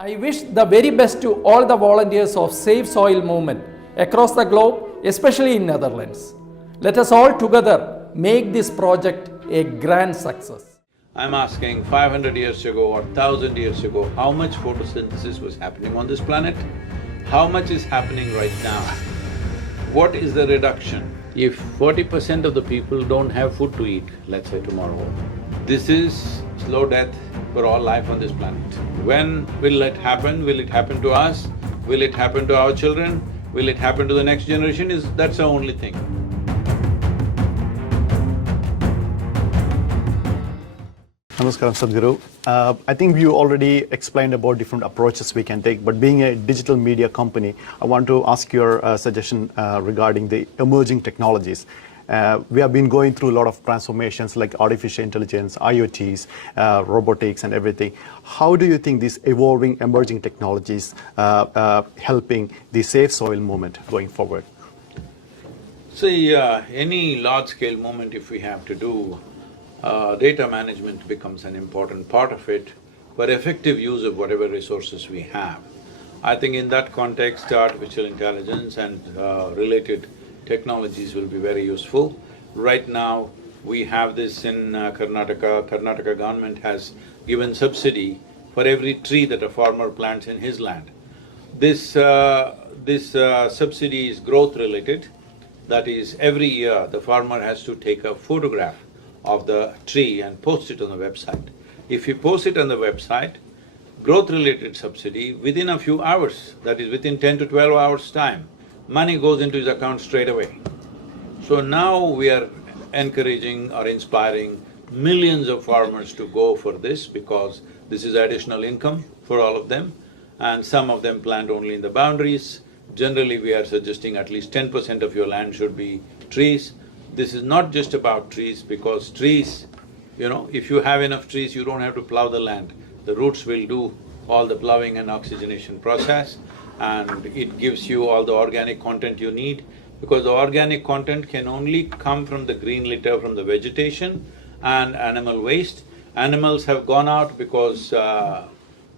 I wish the very best to all the volunteers of Save Soil movement across the globe, especially in Netherlands. Let us all together make this project a grand success. I'm asking 500 years ago or 1000 years ago, how much photosynthesis was happening on this planet? How much is happening right now? What is the reduction? If 40% of the people don't have food to eat, let's say tomorrow, this is slow death for all life on this planet. When will it happen? Will it happen to us? Will it happen to our children? Will it happen to the next generation? That's the only thing. Namaskaram, Sadhguru. I think you already explained about different approaches we can take, but being a digital media company, I want to ask your suggestion regarding the emerging technologies. We have been going through a lot of transformations like artificial intelligence, IoTs, robotics and everything. How do you think these evolving emerging technologies helping the Safe Soil movement going forward? See, any large-scale movement if we have to do, data management becomes an important part of it for effective use of whatever resources we have. I think in that context, artificial intelligence and related technologies will be very useful. Right now, we have this in Karnataka. Karnataka government has given subsidy for every tree that a farmer plants in his land. This subsidy is growth-related. That is, every year the farmer has to take a photograph of the tree and post it on the website. If he posts it on the website, growth-related subsidy, within a few hours, that is within 10 to 12 hours' time, money goes into his account straight away. So now we are encouraging or inspiring millions of farmers to go for this because this is additional income for all of them, and some of them plant only in the boundaries. Generally, we are suggesting at least 10% of your land should be trees. This is not just about trees because trees, if you have enough trees, you don't have to plow the land. The roots will do all the plowing and oxygenation process, and it gives you all the organic content you need, because the organic content can only come from the green litter from the vegetation and animal waste. Animals have gone out because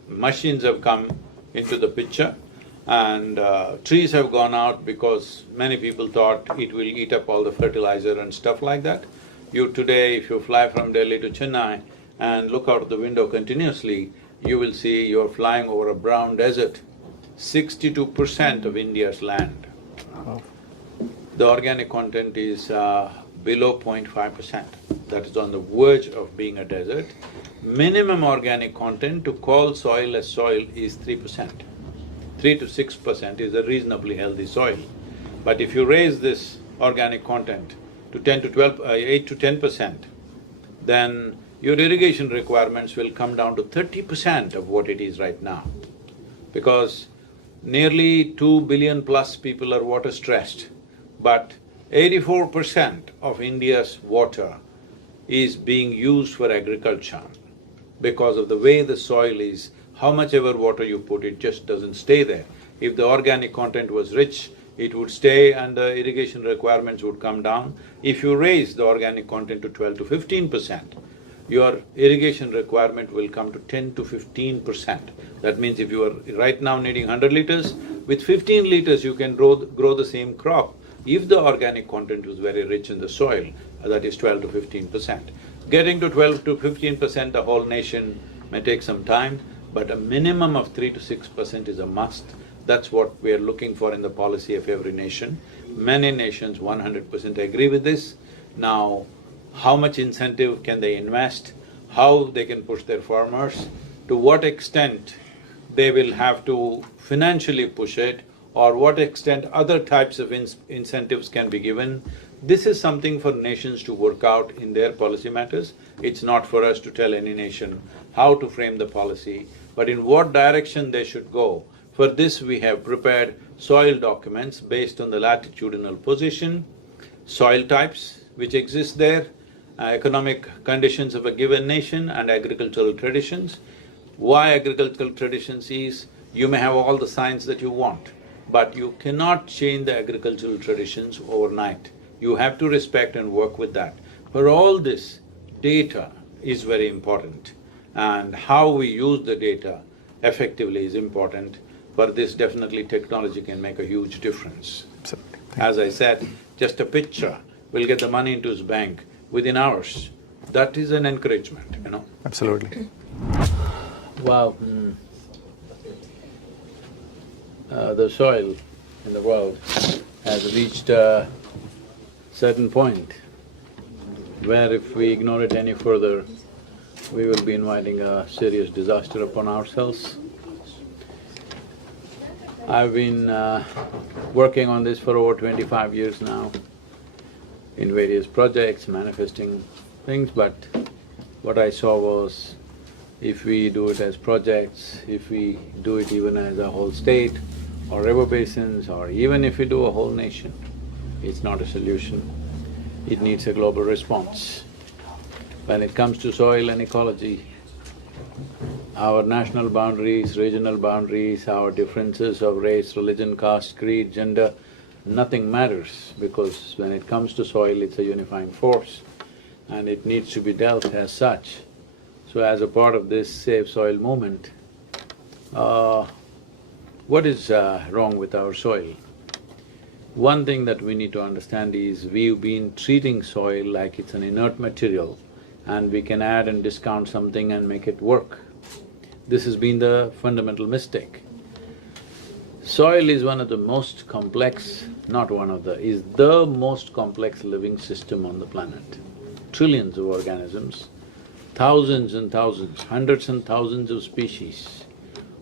machines have come into the picture, and trees have gone out because many people thought it will eat up all the fertilizer and stuff like that. Today, if you fly from Delhi to Chennai and look out the window continuously, you will see you're flying over a brown desert. 62% of India's land. Wow. The organic content is below 0.5%. That is on the verge of being a desert. Minimum organic content to call soil as soil is 3%. 3 to 6% is a reasonably healthy soil. But if you raise this organic content to 10 to 12… 8 to 10%, then your irrigation requirements will come down to 30% of what it is right now. Because nearly 2 billion plus people are water stressed, but 84% of India's water is being used for agriculture. Because of the way the soil is, how much ever water you put, it just doesn't stay there. If the organic content was rich, it would stay and the irrigation requirements would come down. If you raise the organic content to 12 to 15%, your irrigation requirement will come to 10 to 15%. That means if you are right now needing 100 liters, with 15 liters you can grow the same crop. If the organic content was very rich in the soil, that is 12 to 15%. Getting to 12 to 15%, the whole nation may take some time, but a minimum of 3 to 6% is a must. That's what we are looking for in the policy of every nation. Many nations 100% agree with this. Now, how much incentive can they invest, how they can push their farmers, to what extent they will have to financially push it, or what extent other types of incentives can be given. This is something for nations to work out in their policy matters. It's not for us to tell any nation how to frame the policy, but in what direction they should go. For this, we have prepared soil documents based on the latitudinal position, soil types which exist there, economic conditions of a given nation and agricultural traditions. Why agricultural traditions is, you may have all the science that you want, but you cannot change the agricultural traditions overnight. You have to respect and work with that. For all this, data is very important, and how we use the data effectively is important. For this, definitely technology can make a huge difference. Absolutely. As I said, just a picture will get the money into his bank within hours. That is an encouragement, you know. Absolutely. Wow. The soil in the world has reached a certain point where if we ignore it any further, we will be inviting a serious disaster upon ourselves. I've been working on this for over 25 years now in various projects, manifesting things, but what I saw was if we do it as projects, if we do it even as a whole state or river basins, or even if we do a whole nation, it's not a solution. It needs a global response. When it comes to soil and ecology, our national boundaries, regional boundaries, our differences of race, religion, caste, creed, gender, nothing matters, because when it comes to soil, it's a unifying force and it needs to be dealt as such. So as a part of this Save Soil movement, what is wrong with our soil? One thing that we need to understand is we've been treating soil like it's an inert material and we can add and discount something and make it work. This has been the fundamental mistake. Soil is one of the most complex, not one of the, is the most complex living system on the planet. Trillions of organisms, thousands and thousands, hundreds and thousands of species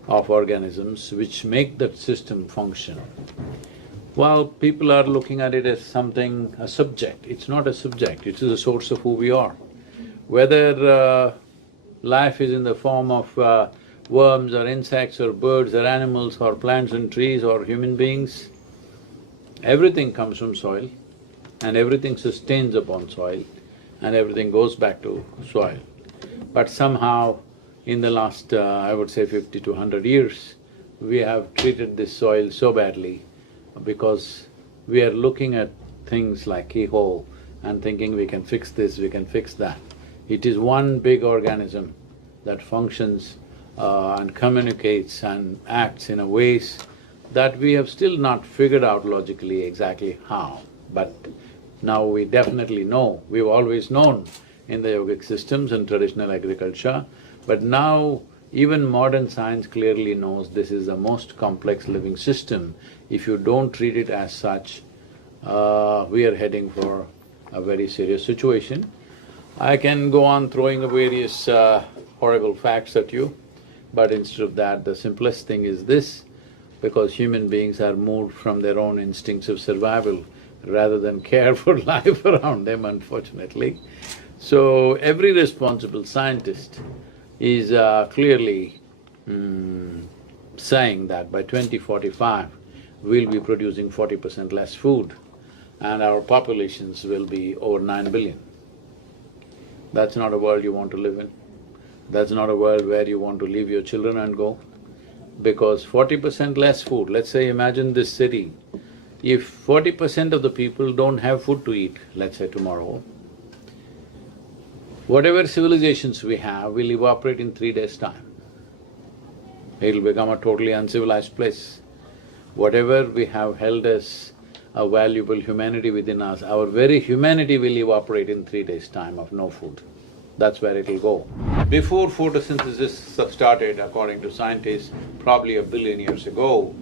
of organisms which make that system function. While people are looking at it as something, a subject, it's not a subject, it is the source of who we are. Whether life is in the form of worms or insects or birds or animals or plants and trees or human beings, everything comes from soil and everything sustains upon soil and everything goes back to soil. But somehow, in the last, I would say 50 to 100 years, we have treated this soil so badly because we are looking at things like keyhole and thinking we can fix this, we can fix that. It is one big organism that functions and communicates and acts in a ways that we have still not figured out logically exactly how. But now we definitely know, we've always known in the yogic systems and traditional agriculture, but now even modern science clearly knows this is the most complex living system. If you don't treat it as such, we are heading for a very serious situation. I can go on throwing various horrible facts at you, but instead of that, the simplest thing is this, because human beings are moved from their own instincts of survival rather than care for life around them, unfortunately. So, every responsible scientist is clearly saying that by 2045, we'll be producing 40% less food and our populations will be over 9 billion. That's not a world you want to live in. That's not a world where you want to leave your children and go. Because 40% less food, let's say imagine this city, if 40% of the people don't have food to eat, let's say tomorrow, whatever civilizations we have will evaporate in 3 days' time. It'll become a totally uncivilized place. Whatever we have held as a valuable humanity within us, our very humanity will evaporate in 3 days' time of no food. That's where it'll go. Before photosynthesis started, according to scientists, probably 1 billion years ago,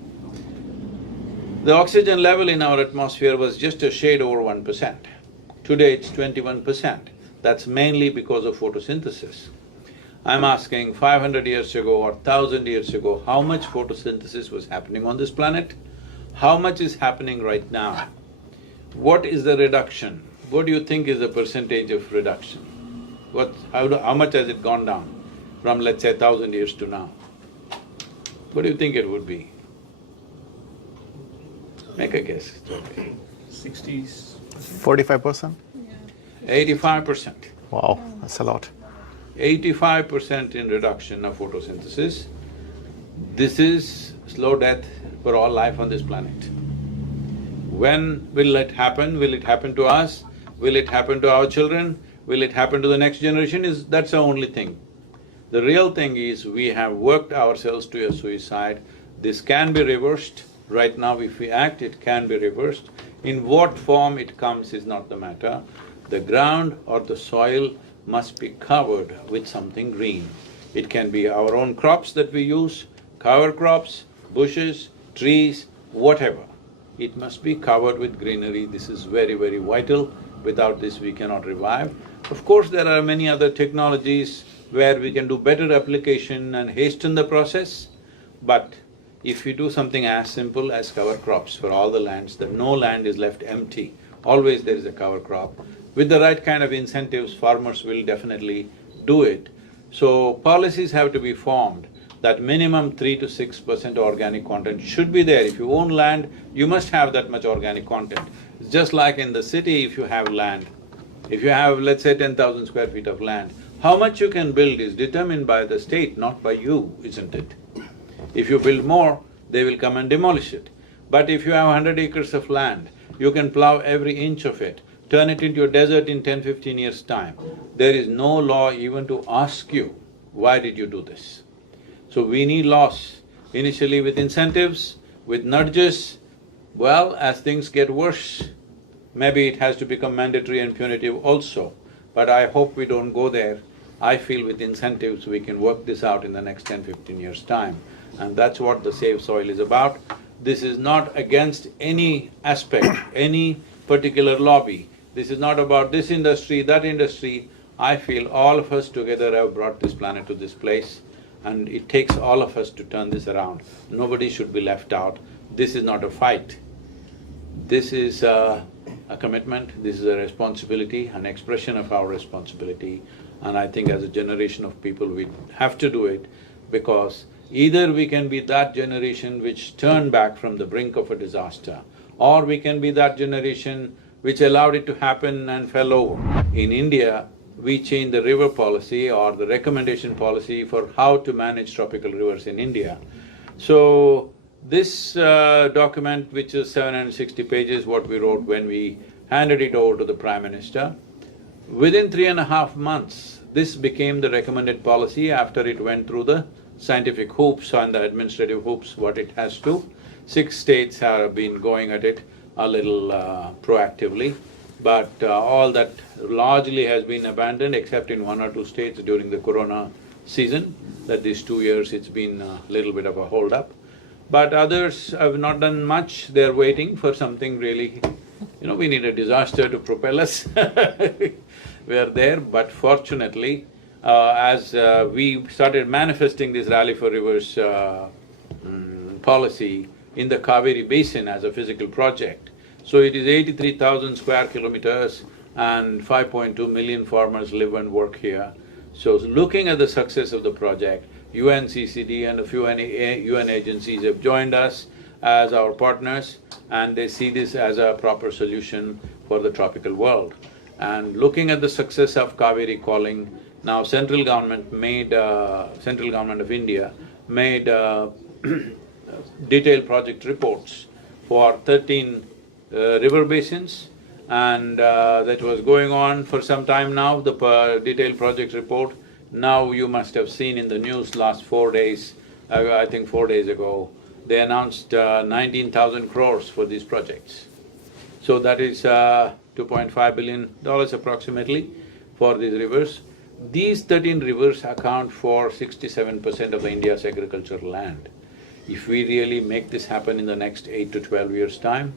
the oxygen level in our atmosphere was just a shade over 1%. Today it's 21%. That's mainly because of photosynthesis. I'm asking 500 years ago or 1,000 years ago, how much photosynthesis was happening on this planet? How much is happening right now? What is the reduction? What do you think is the percentage of reduction? How much has it gone down from, let's say, 1,000 years to now? What do you think it would be? Make a guess, it's okay. 60s. 45%? 85%. Wow, that's a lot. 85% in reduction of photosynthesis. This is slow death for all life on this planet. When will it happen? Will it happen to us? Will it happen to our children? Will it happen to the next generation? That's the only thing. The real thing is we have worked ourselves to a suicide. This can be reversed. Right now, if we act, it can be reversed. In what form it comes is not the matter. The ground or the soil must be covered with something green. It can be our own crops that we use, cover crops, bushes, trees, whatever. It must be covered with greenery. This is very, very vital. Without this, we cannot revive. Of course, there are many other technologies where we can do better application and hasten the process, but if you do something as simple as cover crops for all the lands, that no land is left empty, always there is a cover crop. With the right kind of incentives, farmers will definitely do it. So, policies have to be formed that minimum 3 to 6% organic content should be there. If you own land, you must have that much organic content. It's just like in the city, if you have land, if you have, let's say, 10,000 square feet of land, how much you can build is determined by the state, not by you, isn't it? If you build more, they will come and demolish it. But if you have 100 acres of land, you can plow every inch of it, turn it into a desert in 10-15 years' time. There is no law even to ask you, why did you do this? So we need laws, initially with incentives, with nudges. Well, as things get worse, maybe it has to become mandatory and punitive also. But I hope we don't go there. I feel with incentives we can work this out in the next 10-15 years' time. And that's what the Save Soil is about. This is not against any aspect, any particular lobby. This is not about this industry, that industry. I feel all of us together have brought this planet to this place, and it takes all of us to turn this around. Nobody should be left out. This is not a fight. This is a commitment, this is a responsibility, an expression of our responsibility. And I think as a generation of people, we have to do it, because either we can be that generation which turned back from the brink of a disaster, or we can be that generation which allowed it to happen and fell over. In India, we changed the river policy or the recommendation policy for how to manage tropical rivers in India. So, this document, which is 760 pages, what we wrote when we handed it over to the Prime Minister, within 3.5 months, this became the recommended policy after it went through the scientific hoops and the administrative hoops, what it has to. 6 states have been going at it a little proactively, but all that largely has been abandoned except in 1 or 2 states during the corona season, that these 2 years it's been a little bit of a hold-up. But others have not done much, they're waiting for something really… we need a disaster to propel us we're there, but fortunately, as we started manifesting this Rally for Rivers policy in the Kaveri Basin as a physical project, so it is 83,000 square kilometers and 5.2 million farmers live and work here. So looking at the success of the project, UNCCD and a few UN agencies have joined us as our partners, and they see this as a proper solution for the tropical world. And looking at the success of Kaveri calling, now central government of India made detailed project reports for 13 river basins, and that was going on for some time now, the detailed project report. Now you must have seen in the news last 4 days, I think 4 days ago, they announced 19,000 crores for these projects. So that is $2.5 billion approximately for these rivers. These 13 rivers account for 67% of India's agricultural land. If we really make this happen in the next 8 to 12 years' time,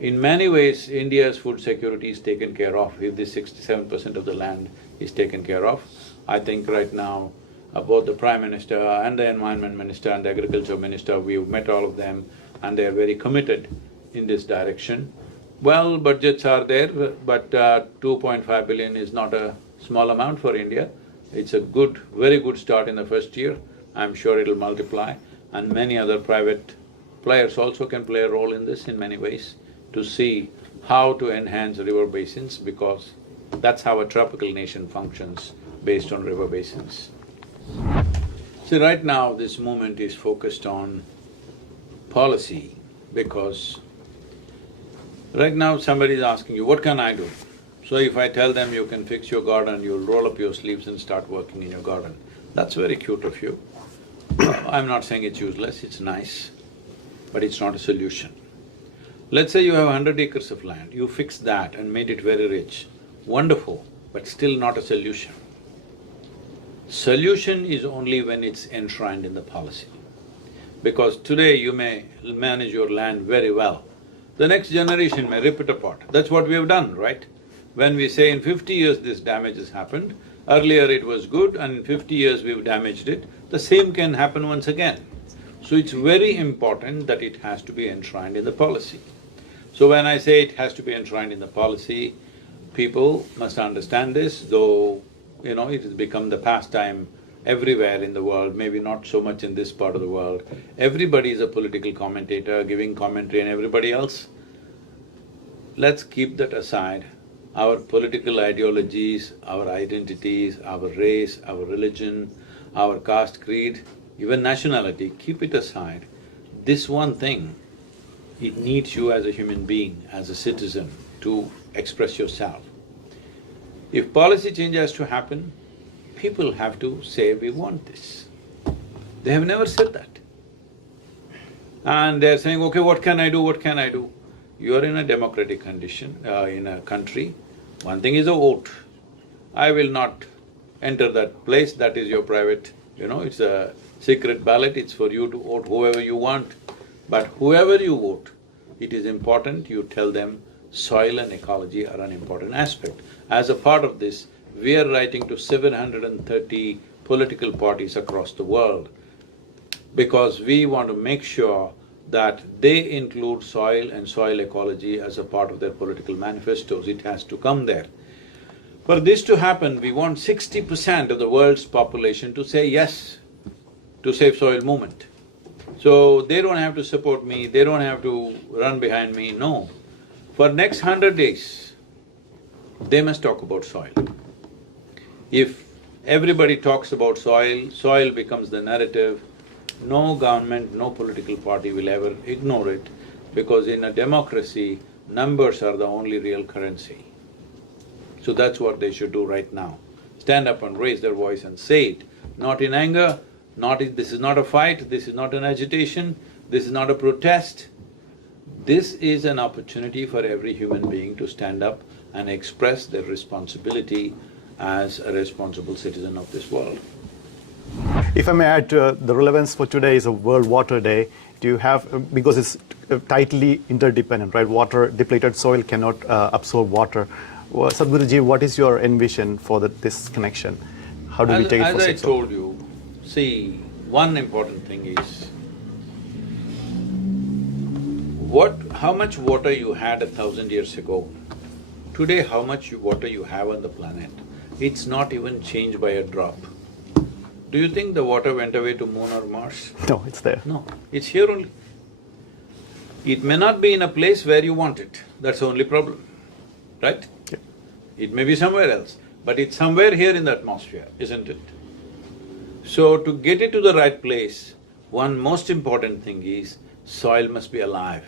in many ways, India's food security is taken care of if this 67% of the land is taken care of. I think right now, both the Prime Minister and the Environment Minister and the Agriculture Minister, we've met all of them and they are very committed in this direction. Well, budgets are there, but 2.5 billion is not a small amount for India. It's a good, very good start in the first year. I'm sure it'll multiply, and many other private players also can play a role in this in many ways to see how to enhance river basins, because that's how a tropical nation functions, based on river basins. See, right now this movement is focused on policy, because right now somebody is asking you, what can I do? So if I tell them you can fix your garden, you'll roll up your sleeves and start working in your garden. That's very cute of you. I'm not saying it's useless, it's nice, but it's not a solution. Let's say you have 100 acres of land, you fixed that and made it very rich. Wonderful, but still not a solution. Solution is only when it's enshrined in the policy. Because today you may manage your land very well, the next generation may rip it apart. That's what we have done, right? When we say in 50 years this damage has happened, earlier it was good and in 50 years we've damaged it, the same can happen once again. So it's very important that it has to be enshrined in the policy. So when I say it has to be enshrined in the policy, people must understand this, though, it has become the pastime everywhere in the world, maybe not so much in this part of the world. Everybody is a political commentator, giving commentary and everybody else. Let's keep that aside. Our political ideologies, our identities, our race, our religion, our caste, creed, even nationality, keep it aside. This one thing, it needs you as a human being, as a citizen, to express yourself. If policy change has to happen, people have to say, we want this. They have never said that. And they're saying, okay, what can I do, what can I do? You are in a democratic condition, in a country. One thing is a vote. I will not enter that place, that is your private, it's a secret ballot, it's for you to vote whoever you want. But whoever you vote, it is important you tell them soil and ecology are an important aspect. As a part of this, we are writing to 730 political parties across the world because we want to make sure that they include soil and soil ecology as a part of their political manifestos. It has to come there. For this to happen, we want 60% of the world's population to say yes to Safe Soil Movement. So they don't have to support me, they don't have to run behind me, no. For next 100 days, they must talk about soil. If everybody talks about soil, soil becomes the narrative, no government, no political party will ever ignore it because in a democracy, numbers are the only real currency. So that's what they should do right now. Stand up and raise their voice and say it, not in anger, this is not a fight, this is not an agitation, this is not a protest. This is an opportunity for every human being to stand up and express their responsibility as a responsible citizen of this world. If I may add, the relevance for today is a World Water Day. Do you have, because it's tightly interdependent, right? Water, depleted soil cannot absorb water. Well, Sadhguruji, what is your envision for this connection? How do we take it for As I told you, see, one important thing is how much water you had 1,000 years ago, today how much water you have on the planet, it's not even changed by a drop. Do you think the water went away to Moon or Mars? No, it's there. No, it's here only. It may not be in a place where you want it, that's the only problem, right? Yeah. It may be somewhere else, but it's somewhere here in the atmosphere, isn't it? So to get it to the right place, one most important thing is soil must be alive,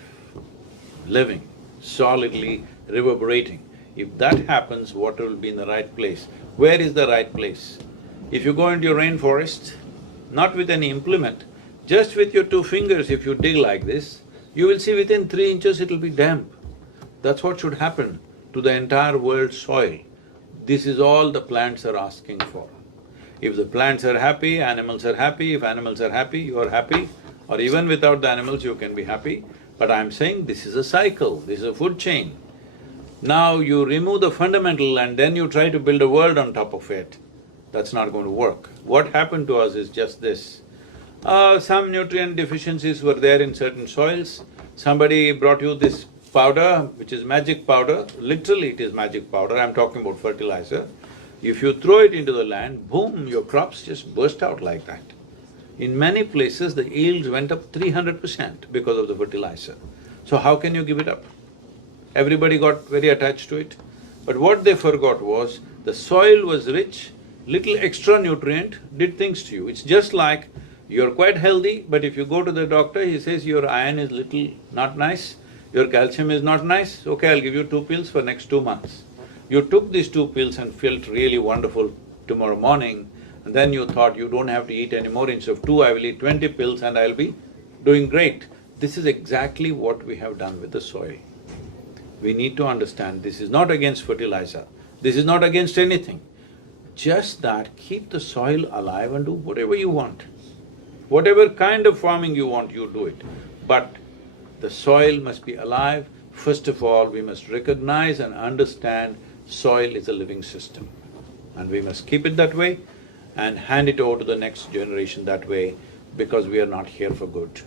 living, solidly reverberating. If that happens, water will be in the right place. Where is the right place? If you go into your rainforest, not with any implement, just with your 2 fingers, if you dig like this, you will see within 3 inches it'll be damp. That's what should happen to the entire world's soil. This is all the plants are asking for. If the plants are happy, animals are happy, if animals are happy, you are happy, or even without the animals you can be happy. But I'm saying this is a cycle, this is a food chain. Now you remove the fundamental and then you try to build a world on top of it. That's not going to work. What happened to us is just this. Some nutrient deficiencies were there in certain soils. Somebody brought you this powder, which is magic powder, literally it is magic powder, I'm talking about fertilizer. If you throw it into the land, boom, your crops just burst out like that. In many places, the yields went up 300% because of the fertilizer. So how can you give it up? Everybody got very attached to it. But what they forgot was, the soil was rich, little extra nutrient did things to you. It's just like you're quite healthy, but if you go to the doctor, he says your iron is little not nice, your calcium is not nice, okay, I'll give you 2 pills for next 2 months. You took these 2 pills and felt really wonderful tomorrow morning, And then you thought you don't have to eat anymore, instead of 2 I will eat 20 pills and I'll be doing great. This is exactly what we have done with the soil. We need to understand this is not against fertilizer, this is not against anything. Just that keep the soil alive and do whatever you want. Whatever kind of farming you want, you do it. But the soil must be alive. First of all, we must recognize and understand soil is a living system. And we must keep it that way and hand it over to the next generation that way, because we are not here for good.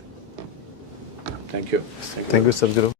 Thank you. Thank you, Sadhguru.